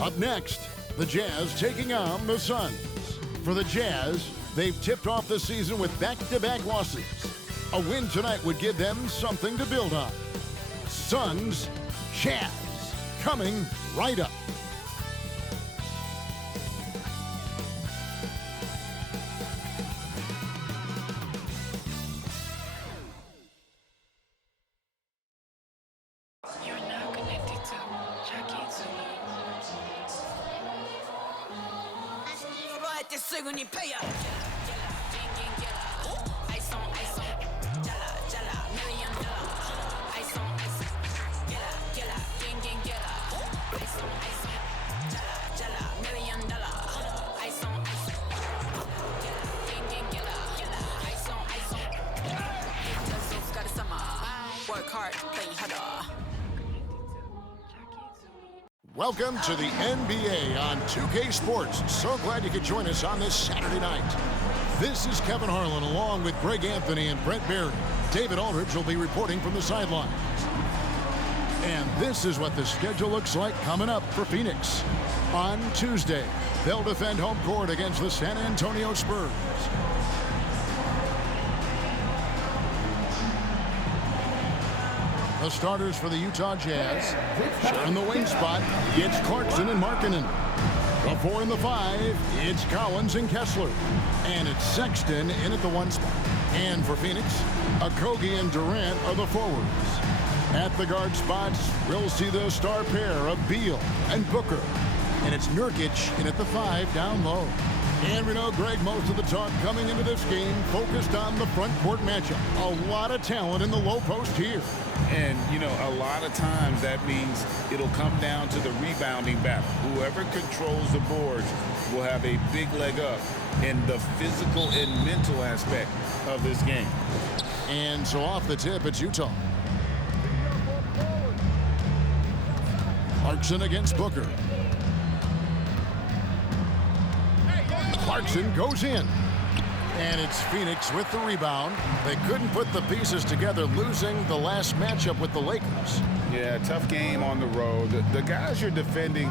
Up next, the Jazz taking on the Suns. For the Jazz, they've tipped off the season with back-to-back losses. A win tonight would give them something to build on. Suns, Jazz, coming right up. Welcome to the NBA on 2K Sports. So glad you could join us on this Saturday night. This is Kevin Harlan along with Greg Anthony and Brent Barry. David Aldridge will be reporting from the sidelines. And this is what the schedule looks like coming up for Phoenix. On Tuesday, they'll defend home court against the San Antonio Spurs. The starters for the Utah Jazz. Sharing the wing spot, it's Clarkson and Markkanen. The 4 and the 5, it's Collins and Kessler. And it's Sexton in at the 1 spot. And for Phoenix, Okogie and Durant are the forwards. At the guard spots, we'll see the star pair of Beal and Booker. And it's Nurkic in at the 5 down low. And we know, Greg, most of the talk coming into this game focused on the front court matchup. A lot of talent in the low post here. And, you know, a lot of times that means it'll come down to the rebounding battle. Whoever controls the boards will have a big leg up in the physical and mental aspect of this game. And so off the tip, it's Utah. Clarkson against Booker. Clarkson goes in. And it's Phoenix with the rebound. They couldn't put the pieces together, losing the last matchup with the Lakers. Yeah, tough game on the road. The guys you're defending,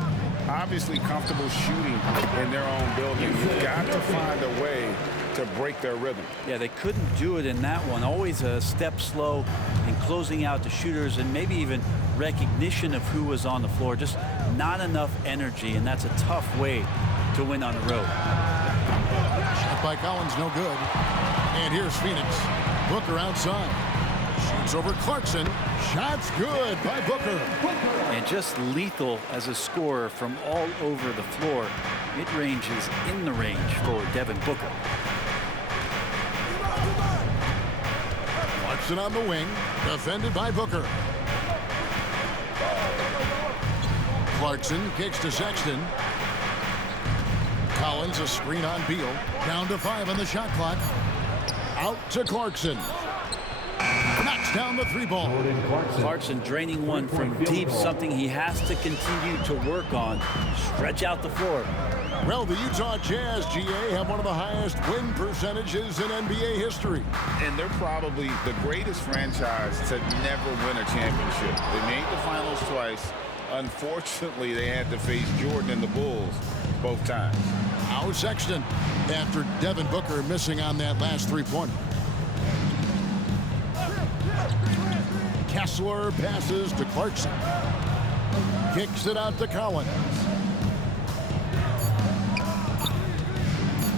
obviously comfortable shooting in their own building. You've got to find a way to break their rhythm. Yeah, they couldn't do it in that one. Always a step slow in closing out the shooters and maybe even recognition of who was on the floor. Just not enough energy, and that's a tough way to win on the road. Shot by Collins, no good. And here's Phoenix. Booker outside. Shoots over Clarkson. Shot's good by Booker. And just lethal as a scorer from all over the floor. Mid-range is in the range for Devin Booker. Clarkson on the wing. Defended by Booker. Clarkson kicks to Sexton. Collins, a screen on Beal. Down to 5 on the shot clock. Out to Clarkson. Knocks down the 3 ball. Clarkson draining one from deep, something he has to continue to work on. Stretch out the floor. Well, the Utah Jazz, GA, have one of the highest win percentages in NBA history. And they're probably the greatest franchise to never win a championship. They made the finals twice. Unfortunately, they had to face Jordan and the Bulls both times. Now Sexton after Devin Booker missing on that last 3-pointer. Kessler passes to Clarkson. Kicks it out to Collins.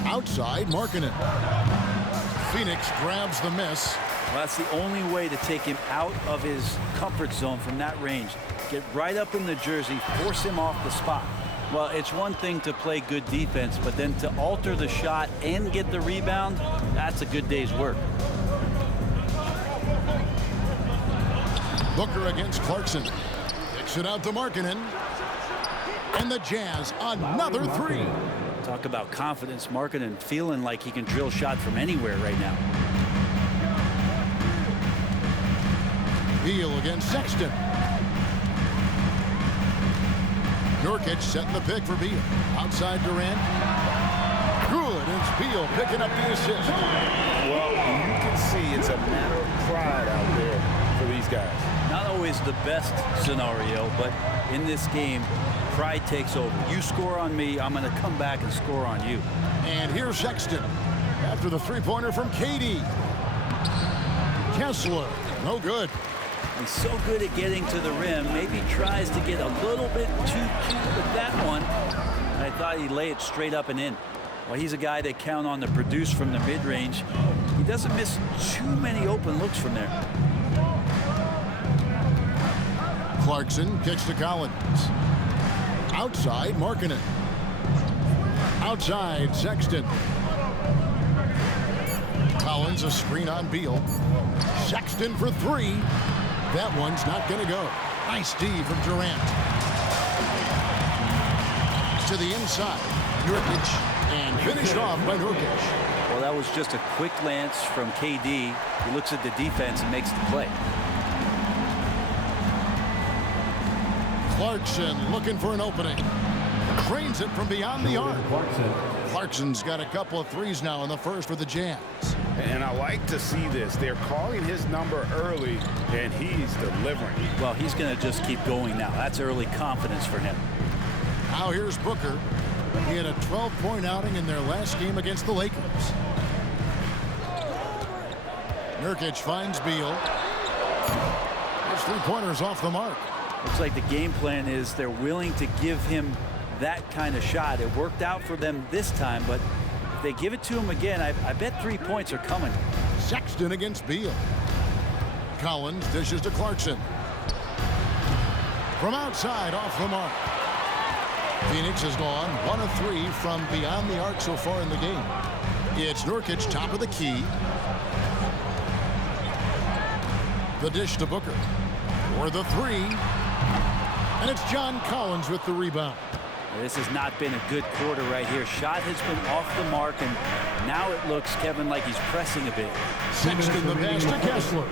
Outside, Markkanen. Phoenix grabs the miss. Well, that's the only way to take him out of his comfort zone from that range. Get right up in the jersey, force him off the spot. Well, it's one thing to play good defense, but then to alter the shot and get the rebound, that's a good day's work. Booker against Clarkson. Kicks it out to Markkanen. And the Jazz, another 3. Talk about confidence. Markkanen feeling like he can drill shots from anywhere right now. Beal against Sexton. Nurkic setting the pick for Beal. Outside Durant. Good. It's Beal picking up the assist. Well, you can see it's a matter of pride out there for these guys. Not always the best scenario, but in this game, pride takes over. You score on me, I'm going to come back and score on you. And here's Sexton after the three-pointer from KD. Kessler, no good. He's so good at getting to the rim. Maybe tries to get a little bit too cute with that one. I thought he'd lay it straight up and in. Well, he's a guy they count on to produce from the mid-range. He doesn't miss too many open looks from there. Clarkson kicks to Collins. Outside, Markkanen. Outside, Sexton. Collins a screen on Beal. Sexton for three. That one's not going to go. Nice D from Durant. To the inside, Nurkic, and finished off by Nurkic. Well, that was just a quick glance from KD. He looks at the defense and makes the play. Clarkson looking for an opening. Drains it from beyond the arc. Clarkson's got a couple of threes now in the first for the Jazz. And I like to see this. They're calling his number early, and he's delivering. Well, he's going to just keep going now. That's early confidence for him. Now here's Booker. He had a 12-point outing in their last game against the Lakers. Nurkic finds Beal. His three-pointer's off the mark. Looks like the game plan is they're willing to give him that kind of shot. It worked out for them this time, but if they give it to him again, I bet 3 points are coming. Sexton against Beal. Collins dishes to Clarkson. From outside, off the mark. Phoenix has gone 1 of 3 from beyond the arc so far in the game. It's Nurkic, top of the key. The dish to Booker. For the three. And it's John Collins with the rebound. This has not been a good quarter right here. Shot has been off the mark, and now it looks, Kevin, like he's pressing a bit. Sexton the pass to Kessler.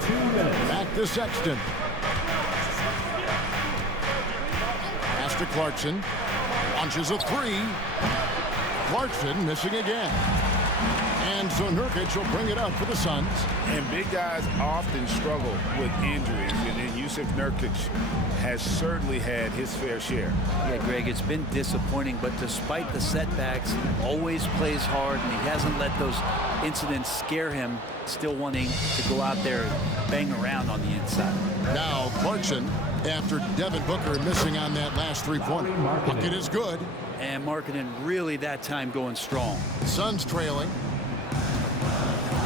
Back to Sexton. Pass to Clarkson. Launches a three. Clarkson missing again. And so Nurkic will bring it up for the Suns. And big guys often struggle with injuries, and Jusuf Nurkic has certainly had his fair share. Yeah, Greg, it's been disappointing, but despite the setbacks, he always plays hard, and he hasn't let those incidents scare him, still wanting to go out there and bang around on the inside. Now Clarkson, after Devin Booker missing on that last three-pointer. Bucket is good. And Markkanen really that time going strong. Suns trailing.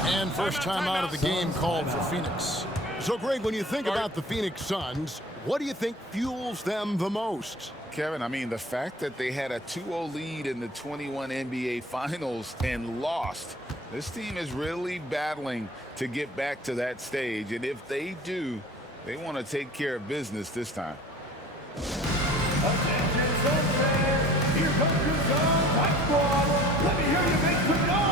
And first time out of the game called for Phoenix. So, Greg, when you think about the Phoenix Suns, what do you think fuels them the most? Kevin, I mean, the fact that they had a 2-0 lead in the 21 NBA Finals and lost. This team is really battling to get back to that stage. And if they do, they want to take care of business this time. Attention, Suns fans. Here comes your Suns hot squad. Let me hear you make some noise.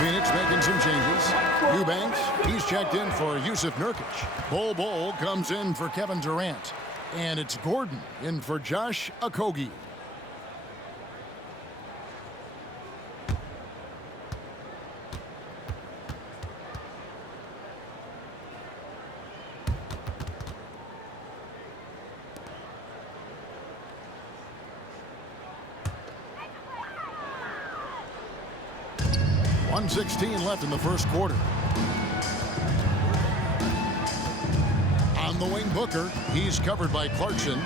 Phoenix making some changes. Eubanks, he's checked in for Jusuf Nurkic. Bol comes in for Kevin Durant. And it's Gordon in for Josh Okogie. 1:16 left in the first quarter. On the wing, Booker. He's covered by Clarkson.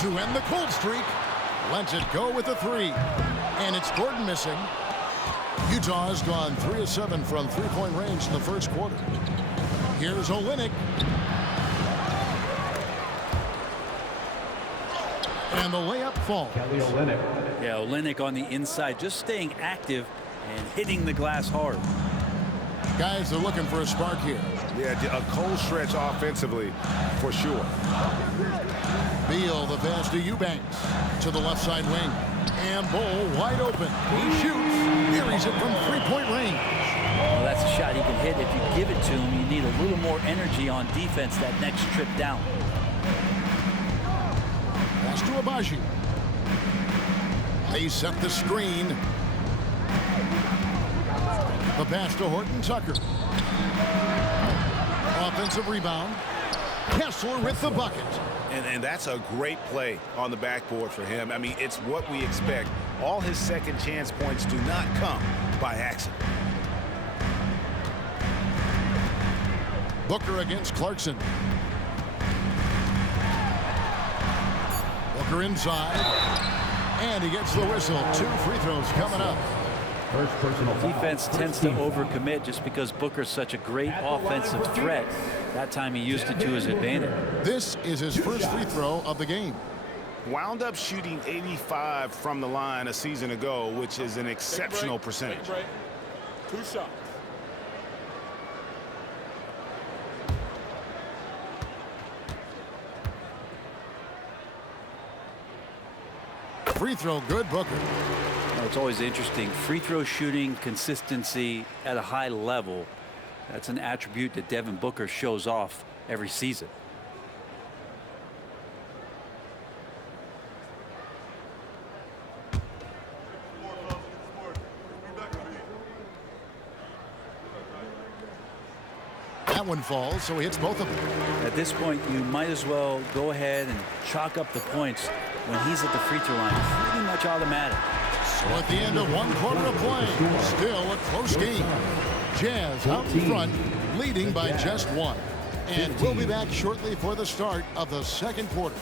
To end the cold streak, lets it go with a three. And it's Gordon missing. Utah has gone 3 of 7 from three-point range in the first quarter. Here's Olynyk. And the layup falls. Kelly Olynyk. Yeah, Olynyk on the inside, just staying active and hitting the glass hard. Guys, they're looking for a spark here. Yeah, a cold stretch offensively, for sure. Beal, the pass to Eubanks. To the left side wing. And Bull wide open. He shoots. Buries it from three-point range. Well, that's a shot he can hit. If you give it to him, you need a little more energy on defense that next trip down. Pass to Abaji. They set the screen. The pass to Horton Tucker. Offensive rebound. Kessler with the bucket. And that's a great play on the backboard for him. I mean, it's what we expect. All his second chance points do not come by accident. Booker against Clarkson. Booker inside. And he gets the whistle. 2 free throws coming up. First personal foul. Defense tends to overcommit just because Booker's such a great offensive threat. That time he used it to his advantage. This is his first free throw of the game. Wound up shooting 85 from the line a season ago, which is an exceptional percentage. 2 shots. Free throw good, Booker. It's always interesting. Free throw shooting, consistency at a high level. That's an attribute that Devin Booker shows off every season. That one falls, so he hits both of them. At this point, you might as well go ahead and chalk up the points when he's at the free throw line. Pretty much automatic. So at the end of 1 quarter of play, still a close game. Jazz out in front, leading by just 1. And we'll be back shortly for the start of the second quarter.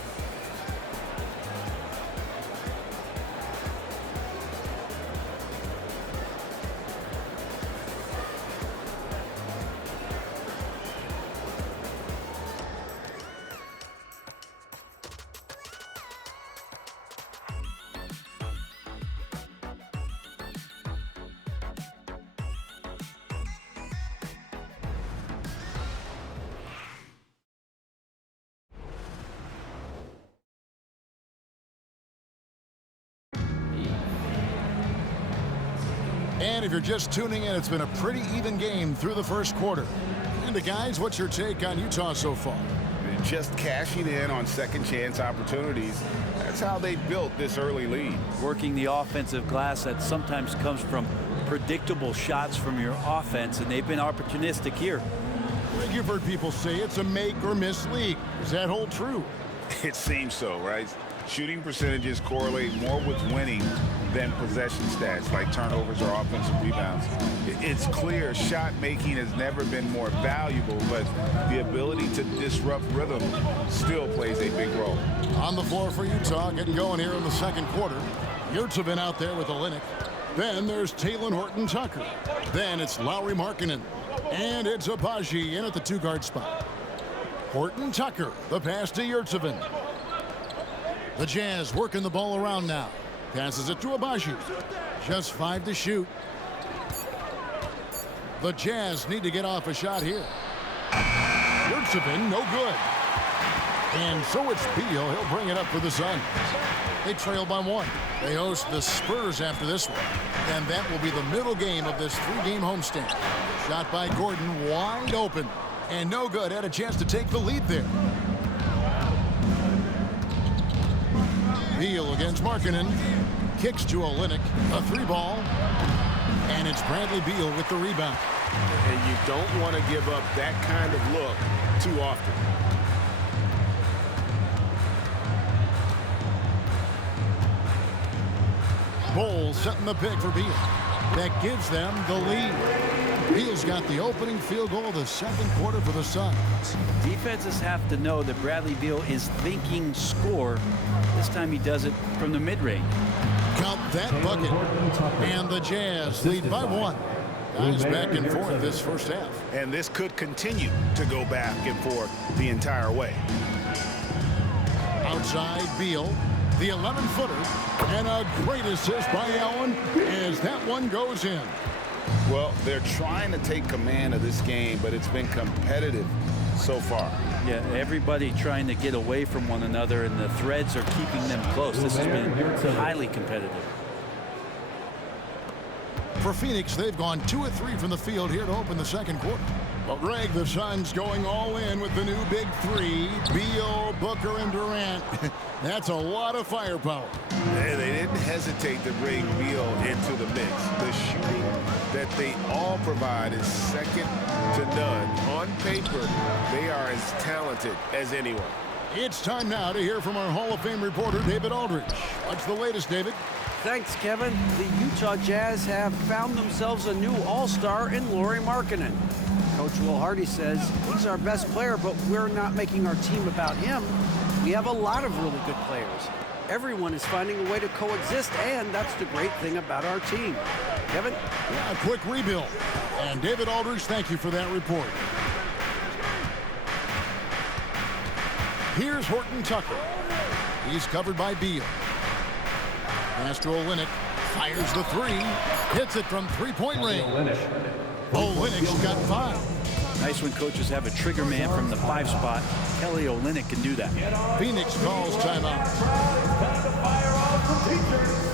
And if you're just tuning in, it's been a pretty even game through the first quarter. And guys, what's your take on Utah so far? Just cashing in on second chance opportunities. That's how they built this early lead. Working the offensive glass that sometimes comes from predictable shots from your offense, and they've been opportunistic here. You've heard people say it's a make or miss league. Does that hold true? It seems so, right? Shooting percentages correlate more with winning than possession stats like turnovers or offensive rebounds. It's clear shot making has never been more valuable, but the ability to disrupt rhythm still plays a big role. On the floor for Utah, getting going here in the second quarter. Yurtseven out there with Olynyk. Then there's Talen Horton Tucker. Then it's Lauri Markkanen. And it's Abaji in at the 2-guard spot. Horton Tucker, the pass to Yurtseven. The Jazz working the ball around now. Passes it to Abaji. Just 5 to shoot. The Jazz need to get off a shot here. Yurtseven, no good. And so it's Beal. He'll bring it up for the Suns. They trail by 1. They host the Spurs after this one. And that will be the middle game of this 3-game homestand. Shot by Gordon, wide open. And no good. Had a chance to take the lead there. Beal against Markkanen. Kicks to Olynyk. A 3-ball. And it's Bradley Beal with the rebound. And you don't want to give up that kind of look too often. Bull setting the pick for Beal. that gives them the lead. Beal's got the opening field goal of the second quarter for the Suns. Defenses have to know that Bradley Beal is thinking score. This time he does it from the mid-range. Count that bucket. And the Jazz lead by 1. Guys back and forth this first half. And this could continue to go back and forth the entire way. Outside Beal, the 11-footer, and a great assist by Allen as that one goes in. Well, they're trying to take command of this game, but it's been competitive so far. Yeah, everybody trying to get away from one another, and the threads are keeping them close. This has been highly competitive. For Phoenix, they've gone 2 of 3 from the field here to open the second quarter. Well, Greg, the Suns going all in with the new big 3, Beal, Booker, and Durant. That's a lot of firepower. They didn't hesitate to bring Beal into the mix. The shooting that they all provide is second to none. On paper, they are as talented as anyone. It's time now to hear from our Hall of Fame reporter, David Aldridge. What's the latest, David? Thanks, Kevin. The Utah Jazz have found themselves a new all-star in Lauri Markkanen. Coach Will Hardy says he's our best player, but we're not making our team about him. We have a lot of really good players. Everyone is finding a way to coexist, and that's the great thing about our team. Kevin? Yeah, a quick rebuild. And David Aldridge, thank you for that report. Here's Horton Tucker. He's covered by Beal. Pass to Olynyk, fires the 3, hits it from three-point range. Olynyk's got 5. Nice when coaches have a trigger man from the 5 spot. Kelly Olynyk can do that. Phoenix calls timeout. Time to fire off some features.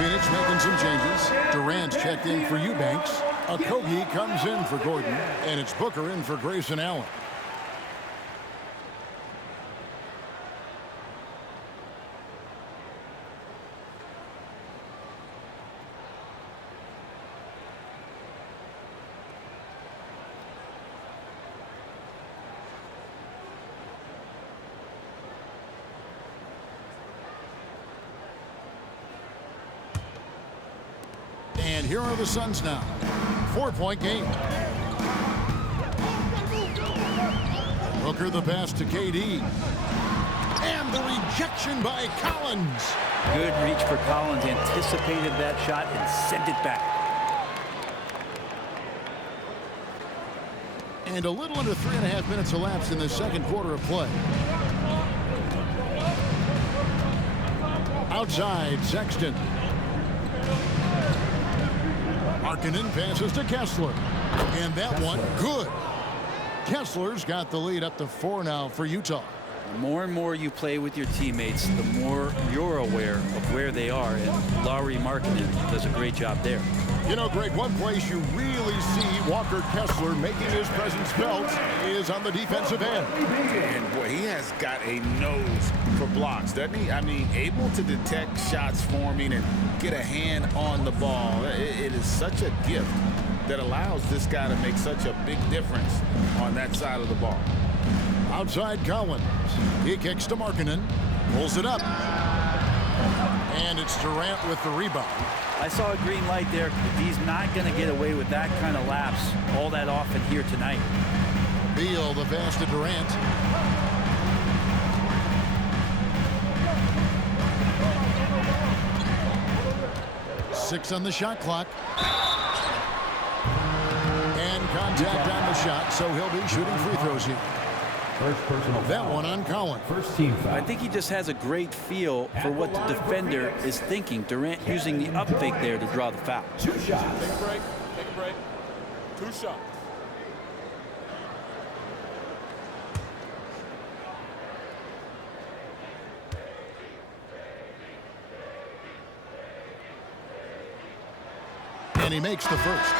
Phoenix making some changes. Durant's checked in for Eubanks. Okogie comes in for Gordon. And it's Booker in for Grayson Allen. And here are the Suns now. 4-point game. Booker the pass to KD. And the rejection by Collins. Good reach for Collins. Anticipated that shot and sent it back. And a little under 3.5 minutes elapsed in the second quarter of play. Outside, Sexton. Markkanen passes to Kessler. And that one, good. Kessler's got the lead up to 4 now for Utah. The more and more you play with your teammates, the more you're aware of where they are. And Lauri Markkanen does a great job there. You know, Greg, one place you really see Walker Kessler making his presence felt is on the defensive end. And boy, he has got a nose for blocks, doesn't he? I mean, able to detect shots forming and get a hand on the ball. It is such a gift that allows this guy to make such a big difference on that side of the ball. Outside Collins. He kicks to Markkanen. Pulls it up. And it's Durant with the rebound. I saw a green light there. He's not going to get away with that kind of lapse all that often here tonight. Beal, the pass to Durant. Six on the shot clock. And contact on the shot, so he'll be shooting free throws here. First personal That foul. one on Collins. First team foul. I think he just has a great feel for what the defender is thinking. Durant using the up fake there to draw the foul. 2 shots. Take a break. Take a break. 2 shots. And he makes the first.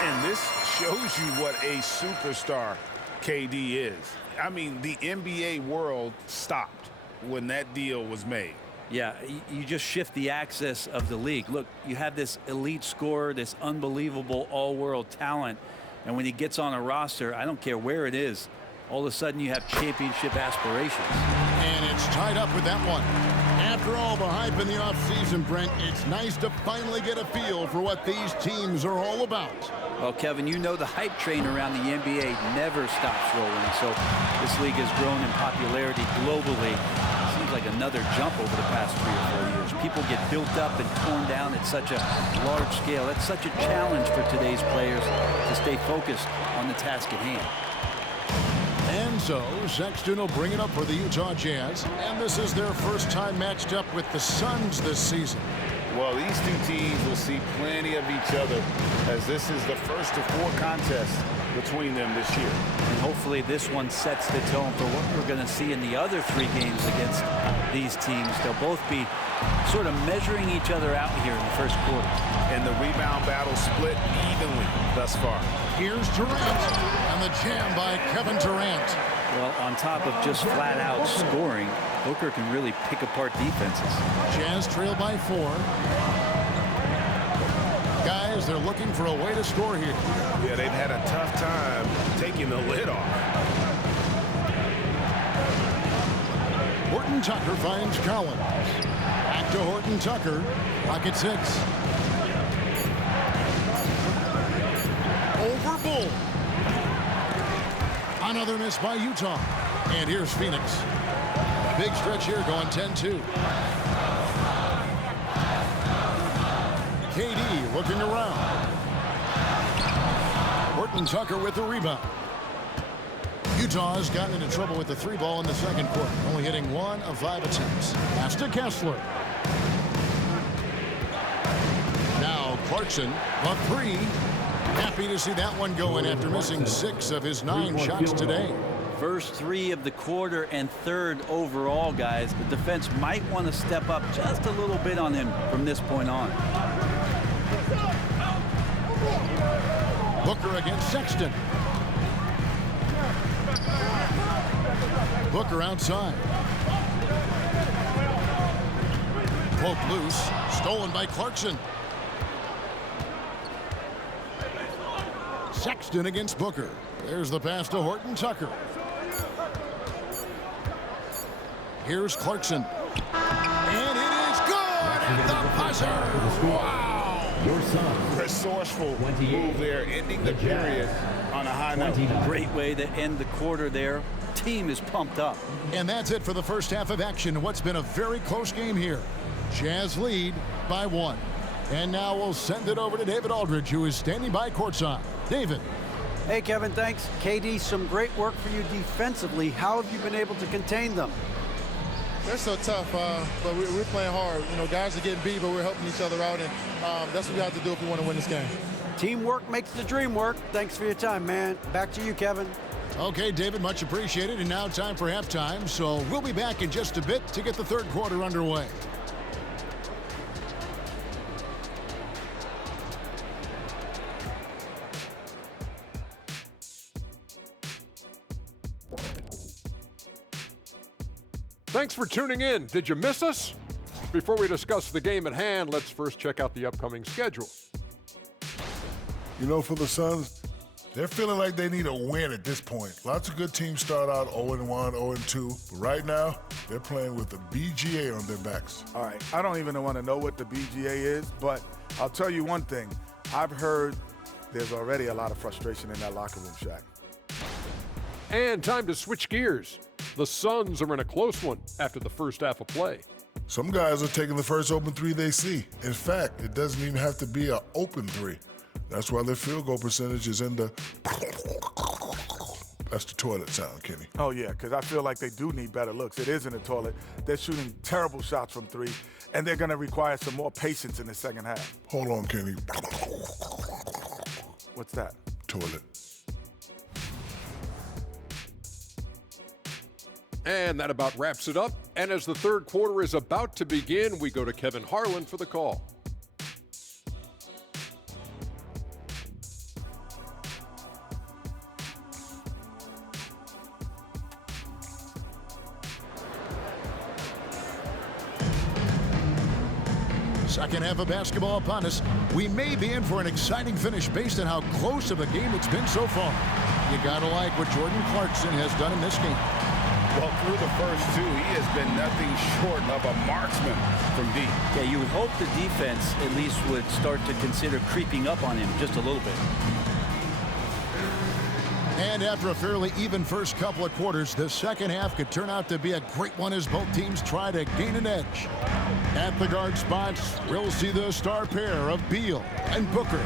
And this shows you what a superstar KD is. I mean, the NBA world stopped when that deal was made. Yeah, you just shift the axis of the league. Look, you have this elite scorer, this unbelievable all-world talent, and when he gets on a roster, I don't care where it is, all of a sudden you have championship aspirations. And it's tied up with that one. After all the hype in the offseason, Brent, it's nice to finally get a feel for what these teams are all about. Well, Kevin, you know the hype train around the NBA never stops rolling, so this league has grown in popularity globally. Seems like another jump over the past 3 or 4 years. People get built up and torn down at such a large scale. That's such a challenge for today's players to stay focused on the task at hand. And so Sexton will bring it up for the Utah Jazz. And this is their first time matched up with the Suns this season. Well, these two teams will see plenty of each other, as this is the first of 4 contests between them this year. And hopefully this one sets the tone for what we're going to see in the other 3 games against these teams. They'll both be sort of measuring each other out here in the first quarter. And the rebound battle split evenly thus far. Here's Durant and the jam by Kevin Durant. Well, on top of just flat out scoring, Booker can really pick apart defenses. Jazz trail by 4. Guys, they're looking for a way to score here. Yeah, they've had a tough time taking the lid off. Horton Tucker finds Collins. Back to Horton Tucker. Pocket 6. Over Bull. Another miss by Utah. And here's Phoenix. Big stretch here going 10-2. KD looking around. Horton Tucker with the rebound. Utah has gotten into trouble with the 3 ball in the second quarter, only hitting 1 of 5 attempts. Pass to Kessler. Now Clarkson, a 3. Happy to see that one go in after missing 6 of his 9 shots today. First 3 of the quarter and 3rd overall, guys. The defense might want to step up just a little bit on him from this point on. Booker against Sexton. Booker outside. Poked loose. Stolen by Clarkson. Sexton against Booker. There's the pass to Horton Tucker. Here's Clarkson. And it is good at the buzzer. Wow. Your son. Resourceful move there, ending the period on a high note. Great way to end the quarter there. Team is pumped up. And that's it for the first half of action. What's been a very close game here. Jazz lead by 1. And now we'll send it over to David Aldridge, who is standing by courtside. David. Hey, Kevin, thanks. KD, some great work for you defensively. How have you been able to contain them? They're so tough, but we're playing hard. You know, guys are getting beat, but we're helping each other out, and that's what we have to do if we want to win this game. Teamwork makes the dream work. Thanks for your time, man. Back to you, Kevin. Okay, David, much appreciated. And now time for halftime. So we'll be back in just a bit to get the 3rd quarter underway. Thanks for tuning in. Did you miss us? Before we discuss the game at hand, let's first check out the upcoming schedule. You know, for the Suns, They're feeling like they need a win at this point. Lots of good teams start out 0-1, 0-2, but right now, they're playing with the BGA on their backs. All right, I don't even want to know what the BGA is, but I'll tell you one thing. I've heard there's already a lot of frustration in that locker room, Shaq. And time to switch gears. The Suns are in a close one after the first half of play. Some guys are taking the first open three they see. In fact, it doesn't even have to be an open three. That's why their field goal percentage is in the... That's the toilet sound, Kenny. Oh, yeah, because I feel like they do need better looks. It is in the toilet. They're shooting terrible shots from three, and they're going to require some more patience in the second half. Hold on, Kenny. What's that? Toilet. And that about wraps it up. And as the third quarter is about to begin, we go to Kevin Harlan for the call. Second half of basketball upon us. We may be in for an exciting finish based on how close of a game it's been so far. You gotta like what Jordan Clarkson has done in this game. Well, through the first two, he has been nothing short of a marksman from deep. Yeah, you would hope the defense at least would start to consider creeping up on him just a little bit. And after a fairly even first couple of quarters, the second half could turn out to be a great one as both teams try to gain an edge. At the guard spots, we'll see the star pair of Beal and Booker.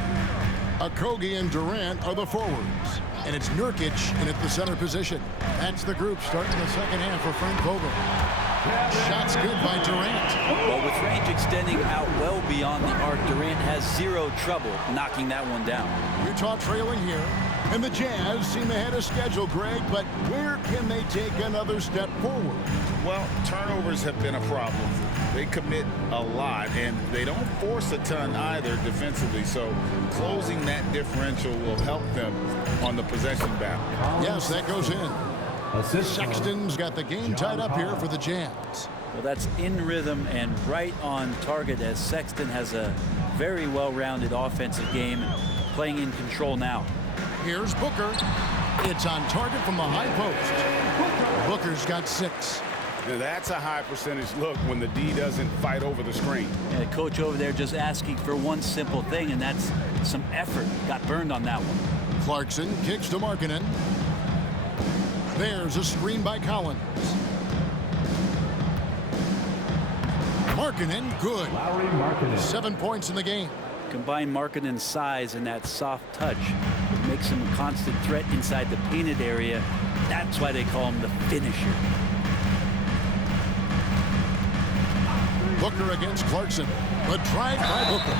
Okogie and Durant are the forwards. And it's Nurkic in at the center position. That's the group starting the second half for Frank Vogel. Shots good by Durant. Well, with range extending out well beyond the arc, Durant has zero trouble knocking that one down. Utah trailing here. And the Jazz seem ahead of schedule, Greg, but where can they take another step forward? Well, turnovers have been a problem. They commit a lot, and they don't force a ton either defensively, so closing that differential will help them on the possession battle. Yes, that goes in. Sexton's got the game tied up here for the Jazz. Well, that's in rhythm and right on target as Sexton has a very well-rounded offensive game, playing in control now. Here's Booker. It's on target from the high post. Booker's got 6. Now that's a high percentage look when the D doesn't fight over the screen. And the coach over there just asking for one simple thing, and that's some effort. Got burned on that one. Clarkson kicks to Markkanen. There's a screen by Collins. Markkanen, good. 7 points in the game. Combine Markkanen's size and that soft touch. It makes him a constant threat inside the painted area. That's why they call him the finisher. Booker against Clarkson. The drive by Booker.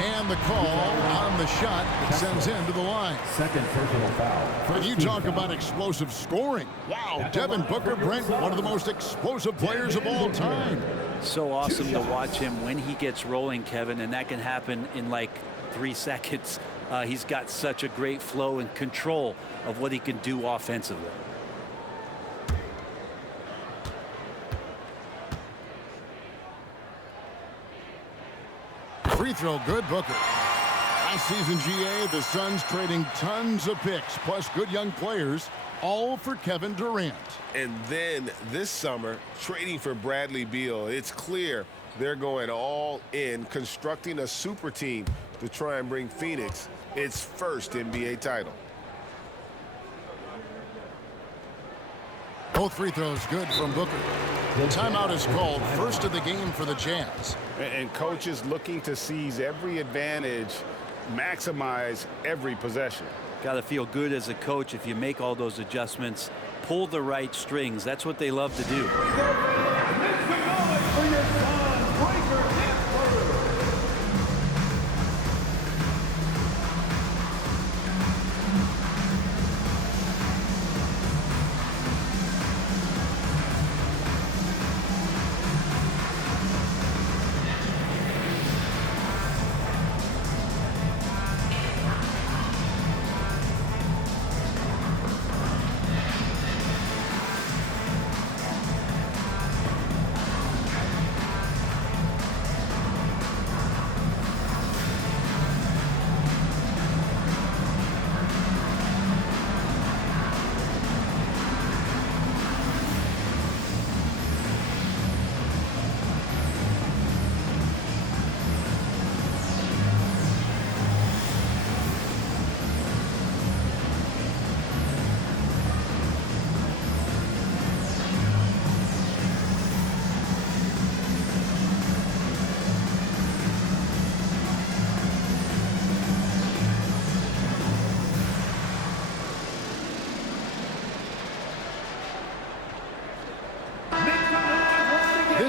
And the call on the shot that sends him to the line. Second personal foul. And you talk about explosive scoring. Wow, Devin Booker, Brent, one of the most explosive players of all time. So awesome to watch him when he gets rolling, Kevin, and that can happen in like 3 seconds. He's got such a great flow and control of what he can do offensively. Free throw good, Booker. Last season, GA, the Suns trading tons of picks, plus good young players, all for Kevin Durant. And then this summer, trading for Bradley Beal. It's clear they're going all in, constructing a super team to try and bring Phoenix its first NBA title. Both free throws good from Booker. The timeout is called, first of the game for the Jazz. And coaches looking to seize every advantage, maximize every possession. Got to feel good as a coach if you make all those adjustments, pull the right strings. That's what they love to do.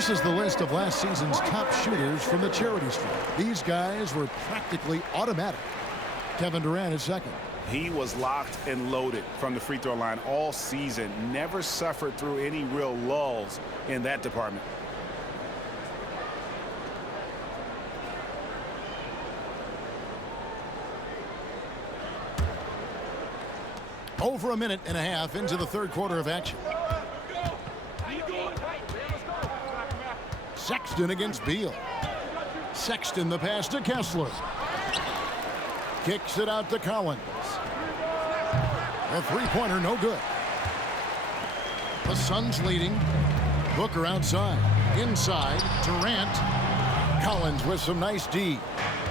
This is the list of last season's top shooters from the charity stripe. These guys were practically automatic. Kevin Durant is second. He was locked and loaded from the free throw line all season. Never suffered through any real lulls in that department. Over a minute and a half into the third quarter of action. Sexton against Beal. Sexton the pass to Kessler. Kicks it out to Collins. A three-pointer, no good. The Suns leading. Booker outside. Inside, Durant. Collins with some nice D.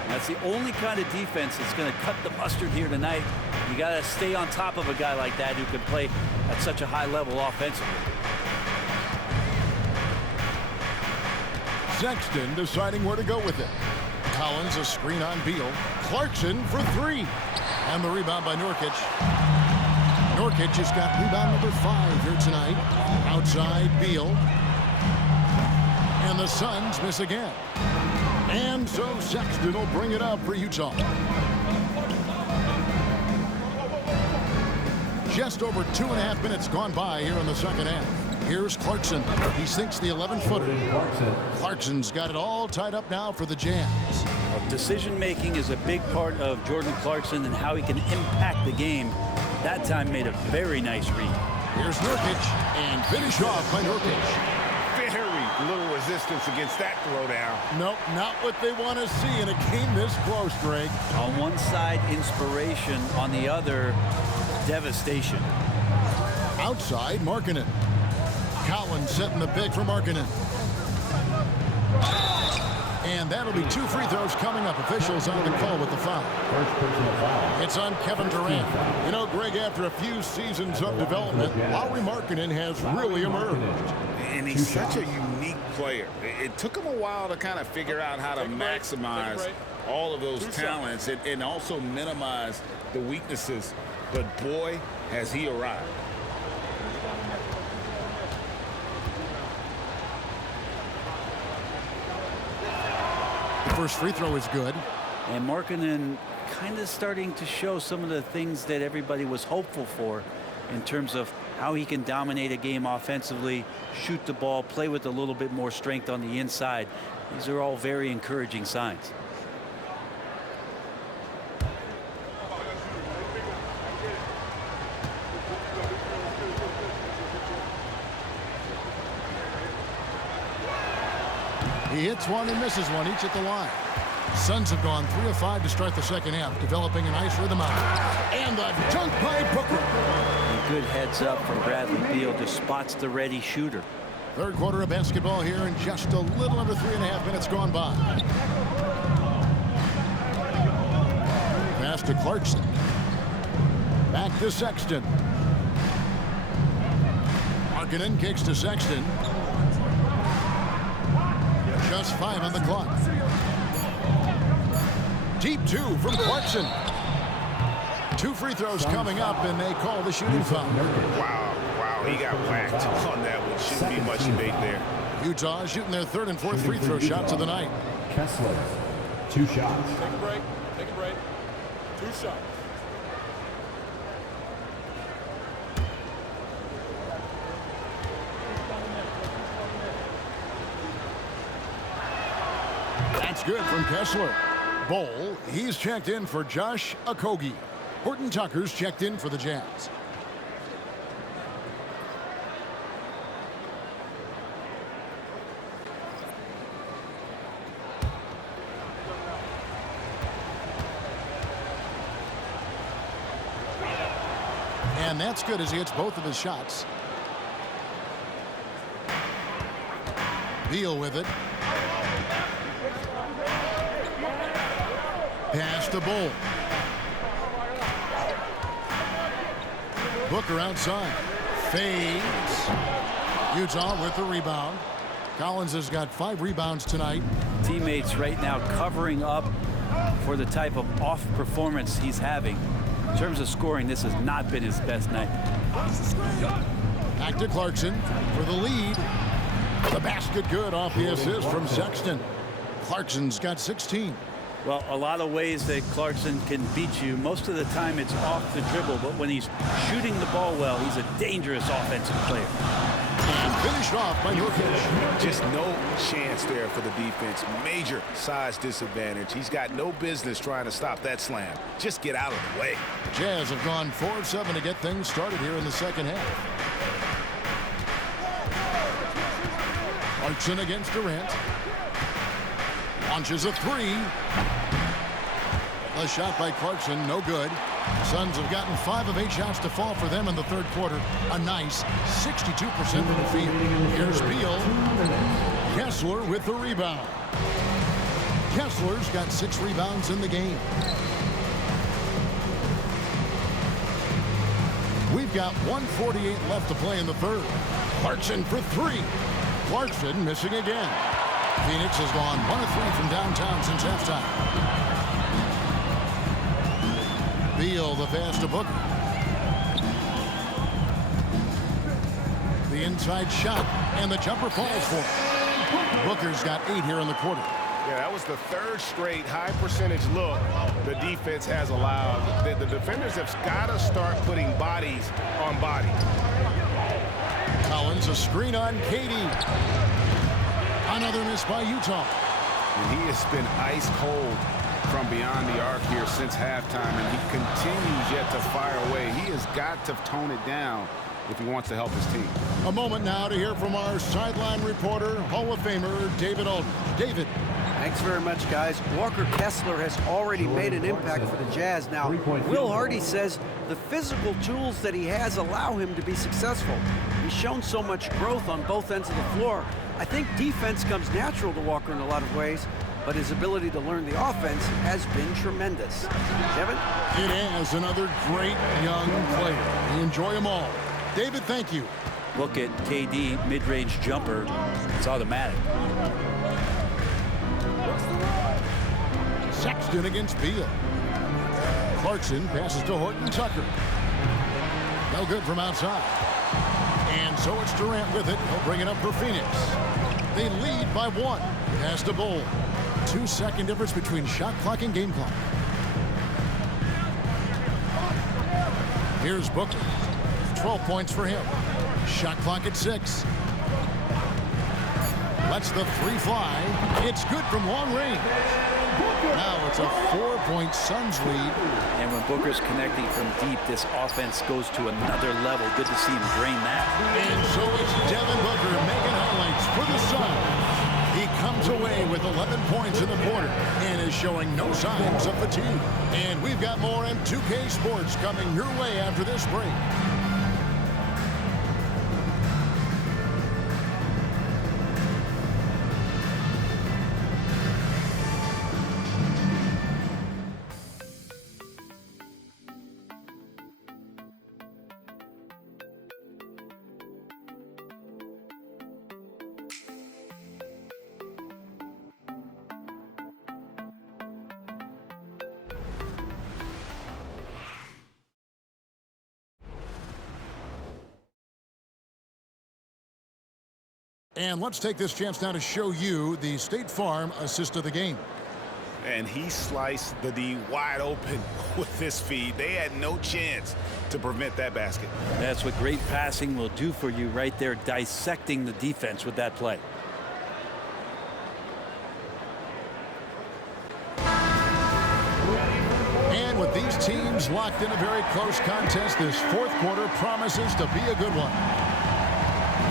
That's the only kind of defense that's going to cut the mustard here tonight. You got to stay on top of a guy like that who can play at such a high level offensively. Sexton deciding where to go with it. Collins a screen on Beal. Clarkson for three. And the rebound by Nurkic. Nurkic has got rebound number 5 here tonight. Outside Beal. And the Suns miss again. And so Sexton will bring it up for Utah. Just over 2.5 minutes gone by here in the second half. Here's Clarkson. He sinks the 11-footer. Clarkson's got it all tied up now for the Jazz. Well, decision-making is a big part of Jordan Clarkson and how he can impact the game. That time made a very nice read. Here's Nurkic, and finish off by Nurkic. Very little resistance against that throwdown. Nope, not what they want to see in a game this close, Greg. On one side, inspiration. On the other, devastation. Outside, Markkanen. Collins setting the pick for Markkanen. And that'll be 2 free throws coming up. Officials on the call with the foul. First personal foul. It's on Kevin Durant. You know, Greg, after a few seasons of development, Lauri Markkanen has really emerged. And he's such a unique player. It took him a while to kind of figure out how to maximize all of those talents and also minimize the weaknesses. But boy, has he arrived. The first free throw is good. And Markkanen kind of starting to show some of the things that everybody was hopeful for in terms of how he can dominate a game offensively, shoot the ball, play with a little bit more strength on the inside. These are all very encouraging signs. He hits one and misses one, each at the line. Suns have gone 3 of 5 to start the second half, developing a nice rhythm out. And the dunk by Booker. A good heads up from Bradley Beal, just spots the ready shooter. Third quarter of basketball here, and just a little under 3.5 minutes gone by. Pass to Clarkson. Back to Sexton. Markkanen kicks to Sexton. Just 5 on the clock. Deep 2 from Clarkson. 2 free throws coming up, and they call the shooting foul. Wow, he got whacked on that one. Shouldn't be much debate there. Utah shooting their 3rd and 4th free throw shots of the night. Kessler, 2 shots. Take a break. Take a break. 2 shots. That's good from Kessler. Bowl, he's checked in for Josh Okogie. Horton Tucker's checked in for the Jazz. And that's good as he hits both of his shots. Beal with it. Pass to Bowl. Booker outside. Fades. Utah with the rebound. Collins has got 5 rebounds tonight. Teammates right now covering up for the type of off performance he's having. In terms of scoring, this has not been his best night. Back to Clarkson for the lead. The basket good off the assist from Sexton. Clarkson's got 16. Well, a lot of ways that Clarkson can beat you. Most of the time it's off the dribble, but when he's shooting the ball well, he's a dangerous offensive player. And finished off by Nurkic. Just no chance there for the defense. Major size disadvantage. He's got no business trying to stop that slam. Just get out of the way. Jazz have gone 4 of 7 to get things started here in the second half. Clarkson against Durant. Launches a 3. A shot by Clarkson, no good. Suns have gotten 5 of 8 shots to fall for them in the third quarter. A nice 62% from the field. Here's Beal. Kessler with the rebound. Kessler's got 6 rebounds in the game. We've got 1:48 left to play in the third. Clarkson for 3. Clarkson missing again. Phoenix has gone 1 of 3 from downtown since halftime. Beal, the pass to Booker. The inside shot, and the jumper falls for him. Booker's got 8 here in the quarter. Yeah, that was the 3rd straight high percentage look the defense has allowed. The defenders have got to start putting bodies on bodies. Collins, a screen on Katie. Another miss by Utah. And he has been ice cold from beyond the arc here since halftime, and he continues yet to fire away. He has got to tone it down if he wants to help his team. A moment now to hear from our sideline reporter, Hall of Famer David Aldridge. David. Thanks very much, guys. Walker Kessler has already made an impact for the Jazz. Now, Will Hardy says the physical tools that he has allow him to be successful. He's shown so much growth on both ends of the floor. I think defense comes natural to Walker in a lot of ways, but his ability to learn the offense has been tremendous. Kevin? It is another great young player. We enjoy them all. David, thank you. Look at KD, mid-range jumper. It's automatic. Sexton against Beal. Clarkson passes to Horton Tucker. No good from outside. And so it's Durant with it. He'll bring it up for Phoenix. They lead by 1. Pass to Bol. 2-second difference between shot clock and game clock. Here's Booker. 12 points for him. Shot clock at 6. Lets the 3 fly. It's good from long range. Now it's a 4-point Suns lead. And when Booker's connecting from deep, this offense goes to another level. Good to see him drain that. And so it's Devin Booker making highlights for the Suns. He comes away with 11 points in the quarter and is showing no signs of fatigue. And we've got more M2K Sports coming your way after this break. And let's take this chance now to show you the State Farm assist of the game. And he sliced the D wide open with this feed. They had no chance to prevent that basket. That's what great passing will do for you right there, dissecting the defense with that play. And with these teams locked in a very close contest, this fourth quarter promises to be a good one.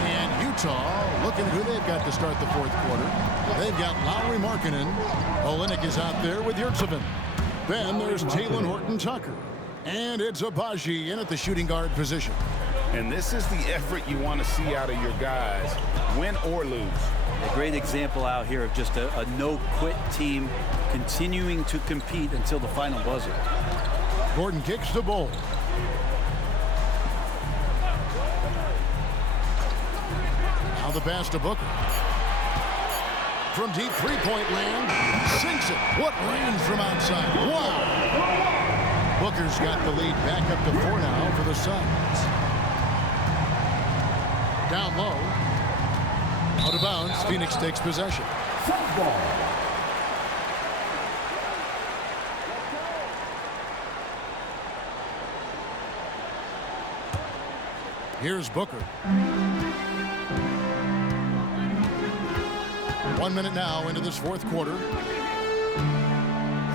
And Utah, looking who they've got to start the fourth quarter. They've got Lauri Markkanen. Olynyk is out there with Yurtseven. Then there's Talen Horton-Tucker. And it's Agbaji in at the shooting guard position. And this is the effort you want to see out of your guys, win or lose. A great example out here of just a no-quit team continuing to compete until the final buzzer. Gordon kicks the ball. Now the pass to Booker. From deep three-point land, sinks it. What range from outside. Wow. Booker's got the lead back up to 4 now for the Suns. Down low. Out of bounds, Phoenix takes possession. Here's Booker. 1 minute now into this fourth quarter.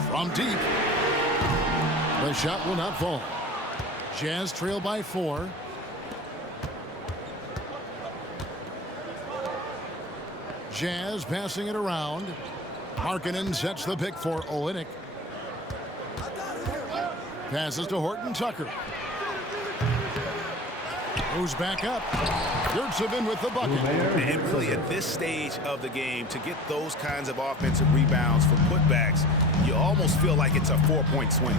From deep. The shot will not fall. Jazz trail by 4. Jazz passing it around. Markkanen sets the pick for Olynyk. Passes to Horton Tucker. Moves back up. Yurtseven with the bucket. And really at this stage of the game, to get those kinds of offensive rebounds for putbacks, you almost feel like it's a 4-point swing.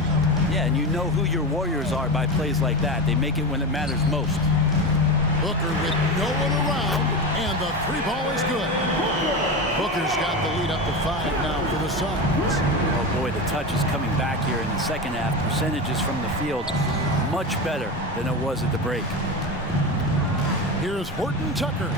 Yeah, and you know who your Warriors are by plays like that. They make it when it matters most. Booker with no one around, and the 3-ball is good. Booker's got the lead up to 5 now for the Suns. Oh boy, the touch is coming back here in the second half. Percentages from the field much better than it was at the break. Here's Horton Tucker.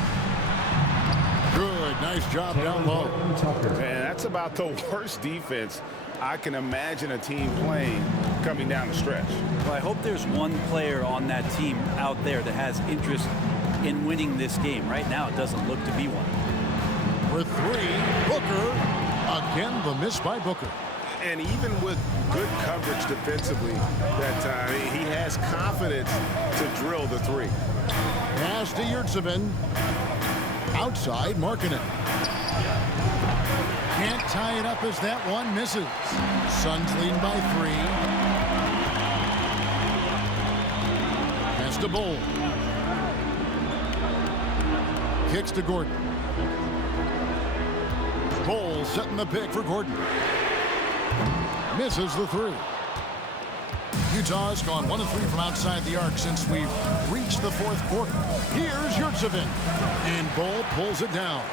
Good, nice job down low. And that's about the worst defense I can imagine a team playing coming down the stretch. Well, I hope there's one player on that team out there that has interest in winning this game. Right now, it doesn't look to be one. For 3, Booker. Again, the miss by Booker. And even with good coverage defensively that time, he has confidence to drill the 3. Pass to Yurtseven. Outside, Markkanen. Can't tie it up as that one misses. Suns leading by 3. Pass to Bol. Kicks to Gordon. Bol setting the pick for Gordon. Misses the 3. Utah's gone 1 of 3 from outside the arc since we've reached the fourth quarter. Here's Yurtseven. And Bol pulls it down.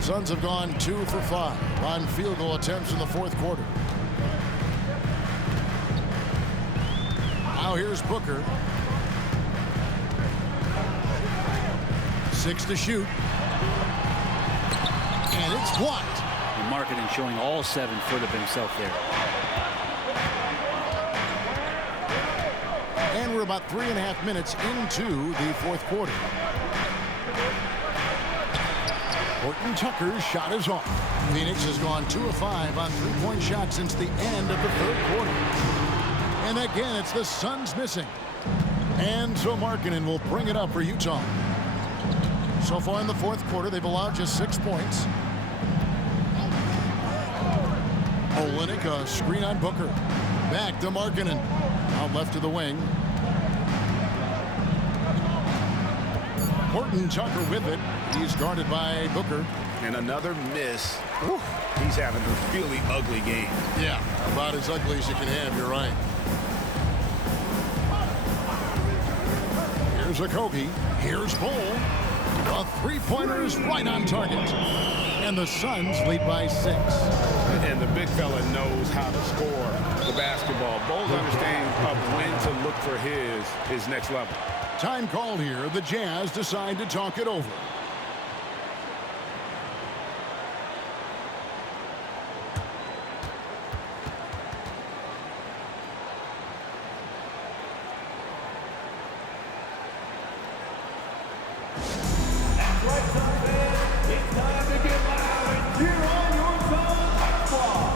Suns have gone 2 for 5 on field goal attempts in the fourth quarter. Now here's Booker. 6 to shoot. And it's blocked. And Markkanen showing all 7 foot of himself there. And we're about 3.5 minutes into the fourth quarter. Horton Tucker's shot is off. Phoenix has gone 2 of 5 on 3-point shots since the end of the third quarter. And again, it's the Suns missing. And so Markkanen will bring it up for Utah. So far in the fourth quarter, they've allowed just 6 points. Olynyk, a screen on Booker. Back to Markkanen. Out left to the wing. Horton Tucker with it. He's guarded by Booker. And another miss. Whew. He's having a really ugly game. Yeah, about as ugly as you can have, you're right. Here's Okogie. Here's Bol. A 3-pointer is right on target. And the Suns lead by 6. And the big fella knows how to score the basketball. Bol's understanding of when to look for his next level. Time called here. The Jazz decide to talk it over. That's right, Suns fans. It's time to get loud and cheer on your Suns basketball.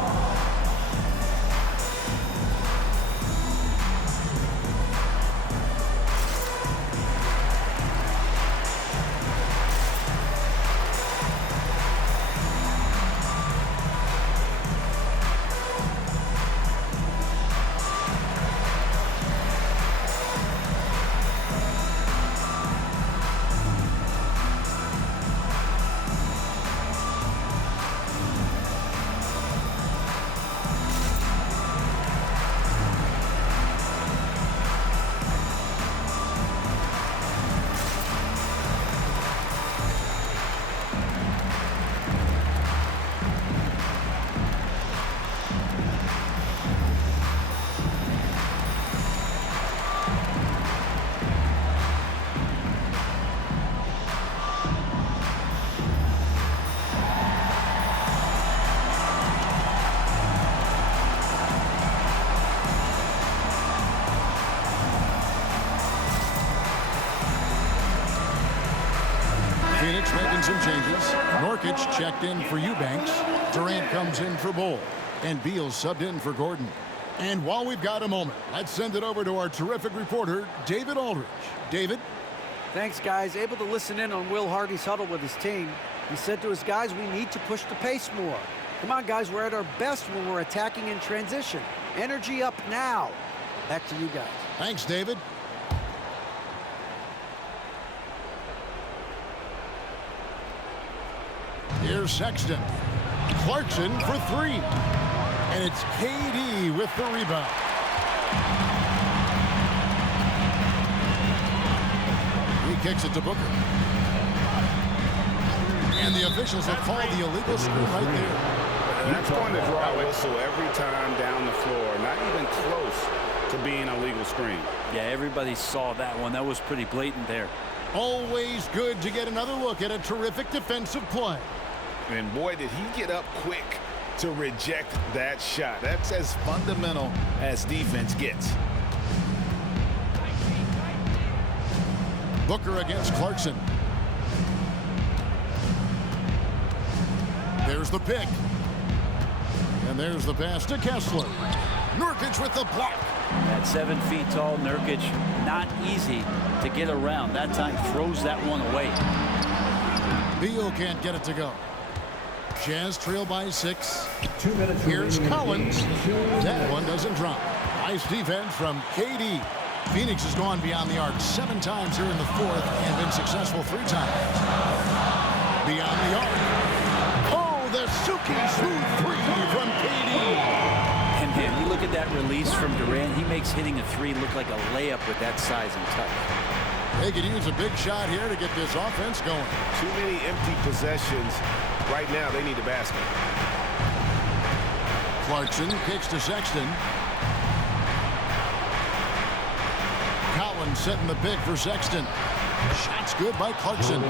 Jazz making some changes. Nurkic checked in for Eubanks. Durant comes in for Bull. And Beal subbed in for Gordon. And while we've got a moment, let's send it over to our terrific reporter, David Aldridge. David? Thanks, guys. Able to listen in on Will Hardy's huddle with his team. He said to his guys, we need to push the pace more. Come on, guys, we're at our best when we're attacking in transition. Energy up now. Back to you guys. Thanks, David. Here's Sexton. Clarkson for three. And it's KD with the rebound. He kicks it to Booker. And the officials have called the illegal screen right there. And that's going to draw a whistle every time down the floor. Not even close to being a legal screen. Yeah, everybody saw that one. That was pretty blatant there. Always good to get another look at a terrific defensive play. And boy, did he get up quick to reject that shot. That's as fundamental as defense gets. Booker against Clarkson. There's the pick. And there's the pass to Kessler. Nurkic with the block. At 7 feet tall, Nurkic, not easy to get around. That time throws that one away. Beal can't get it to go. Jazz trail by 6. 2 minutes. Here's Collins. That one doesn't drop. Nice defense from KD. Phoenix has gone beyond the arc 7 times here in the 4th and been successful 3 times. Beyond the arc. Oh, the silky smooth 3 from KD. And man, you look at that release from Durant. He makes hitting a 3 look like a layup with that size and touch. They could use a big shot here to get this offense going. Too many empty possessions. Right now, they need a basket. Clarkson kicks to Sexton. Collins setting the pick for Sexton. Shot's good by Clarkson.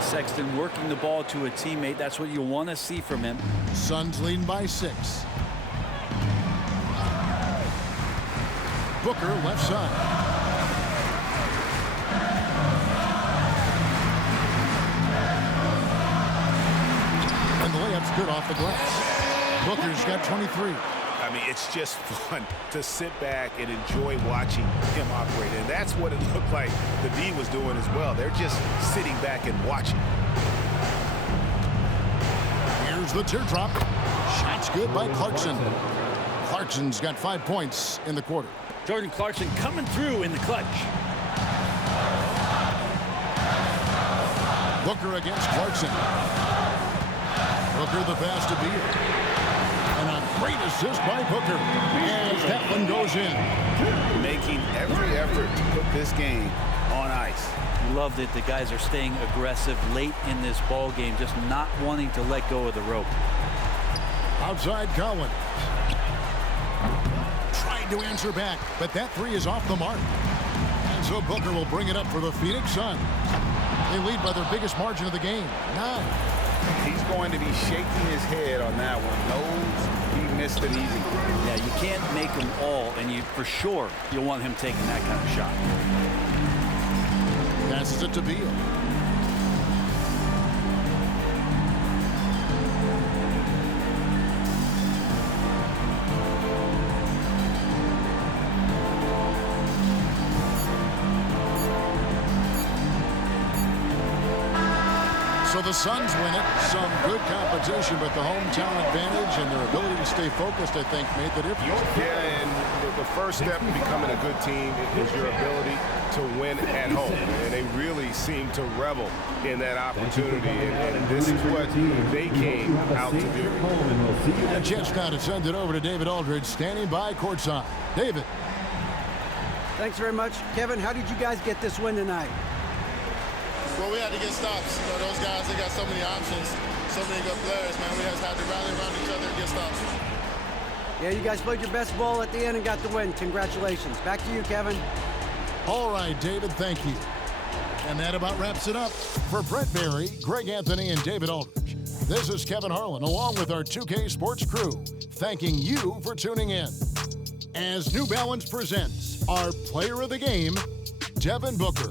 Sexton working the ball to a teammate. That's what you want to see from him. Suns leading by 6. Booker left side. And the layup's good off the glass. Booker's got 23. I mean, it's just fun to sit back and enjoy watching him operate. And that's what it looked like the D was doing as well. They're just sitting back and watching. Here's the teardrop. Shot's good by Clarkson. Clarkson's got 5 points in the quarter. Jordan Clarkson coming through in the clutch. Booker against Clarkson. Booker the pass to Beal. And a great assist by Booker as that one goes in. Making every effort to put this game on ice. Love that the guys are staying aggressive late in this ball game, just not wanting to let go of the rope. Outside Collins. Trying to answer back, but that 3 is off the mark. And so Booker will bring it up for the Phoenix Suns. They lead by their biggest margin of the game, 9. He's going to be shaking his head on that one. Knows he missed an easy. Yeah, you can't make them all, and you for sure you'll want him taking that kind of shot. Passes it to Beal. So the Suns win it. Some good competition, but the hometown advantage and their ability to stay focused, I think, made the difference. Yeah, and the first step in becoming a good team is your ability to win at home. And they really seem to revel in that opportunity. And this is what they came out to do. And chance now to send it over to David Aldridge, standing by courtside. David. Thanks very much. Kevin, how did you guys get this win tonight? Well, we had to get stops. You know, those guys, they got so many options, so many good players, man. We just had to rally around each other and get stops. Yeah, you guys played your best ball at the end and got the win. Congratulations. Back to you, Kevin. All right, David, thank you. And that about wraps it up. For Brett Barry, Greg Anthony, and David Aldridge, this is Kevin Harlan, along with our 2K Sports crew, thanking you for tuning in. As New Balance presents our player of the game, Devin Booker.